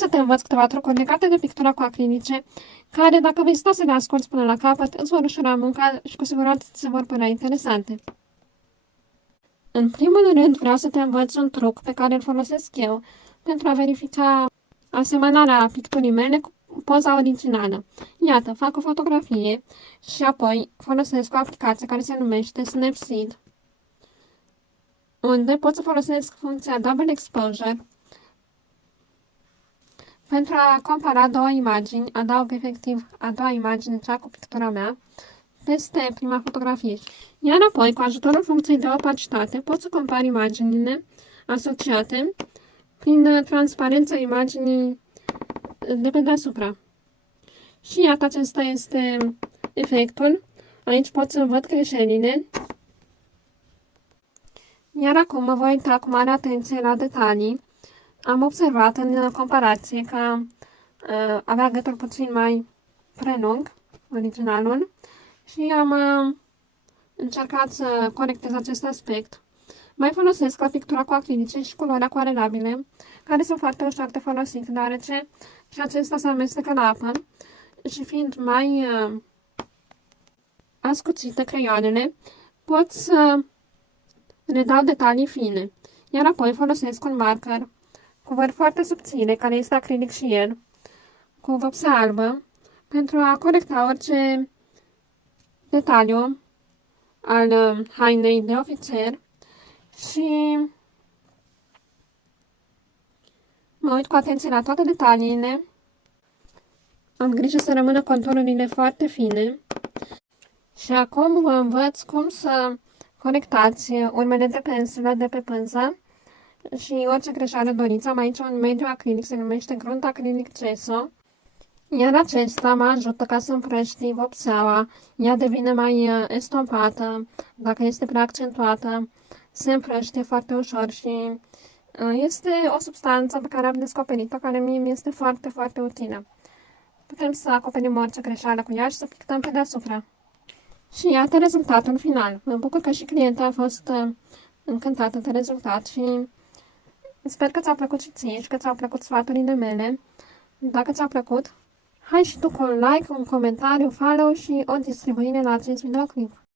să te învăț câteva trucuri legate de pictura cu acrilice, care, dacă vei sta să le asculți până la capăt, îți vor ușura munca și cu siguranță ți se vor părea interesante. În primul rând, vreau să te învăț un truc pe care îl folosesc eu pentru a verifica asemănarea picturii mele cu poza originală. Iată, fac o fotografie și apoi folosesc o aplicație care se numește Snapseed, unde pot să folosesc funcția Double Exposure pentru a compara două imagini. Adaug efectiv a doua imagine, cea cu pictura mea, peste prima fotografie. Iar apoi, cu ajutorul funcției de opacitate, pot să compar imaginile asociate prin transparența imaginii de pe deasupra. Și iată, acesta este efectul. Aici pot să văd greșelile. Iar acum mă voi uita cu mare atenție la detalii. Am observat în comparație că avea gâtul puțin mai prelung, originalul, și am încercat să corectez acest aspect. Mai folosesc la pictura cu acrilice și culoarea cu arelabile, care sunt foarte ușor de folosit, deoarece și acesta se amestecă la apă și fiind mai ascuțite creioanele, pot să le dau detalii fine. Iar apoi folosesc un marker cu vări foarte subțire, care este acrilic și el, cu vopsea albă, pentru a corecta orice detaliu al hainei de ofițer și mă uit cu atenție la toate detaliile. Am grijă să rămână contururile foarte fine și acum vă învăț cum să corectați urmele de pensulă de pe pânză și orice greșeală doriți. Am aici un mediu acrilic, se numește grunt acrilic gesso, iar acesta mă ajută ca să împrăștii vopseaua. Ea devine mai estompată, dacă este prea accentuată, se împrăștie foarte ușor și este o substanță pe care am descoperit-o, care mie mi este foarte, foarte utilă. Putem să acoperim orice greșeală cu ea și să pictăm pe deasupra. Și iată rezultatul final. Mă bucur că și clienta a fost încântată de rezultat și sper că ți-a plăcut și ție și că ți-au plăcut sfaturile mele. Dacă ți-a plăcut, hai și tu cu un like, un comentariu, follow și o distribuire la acest videoclip.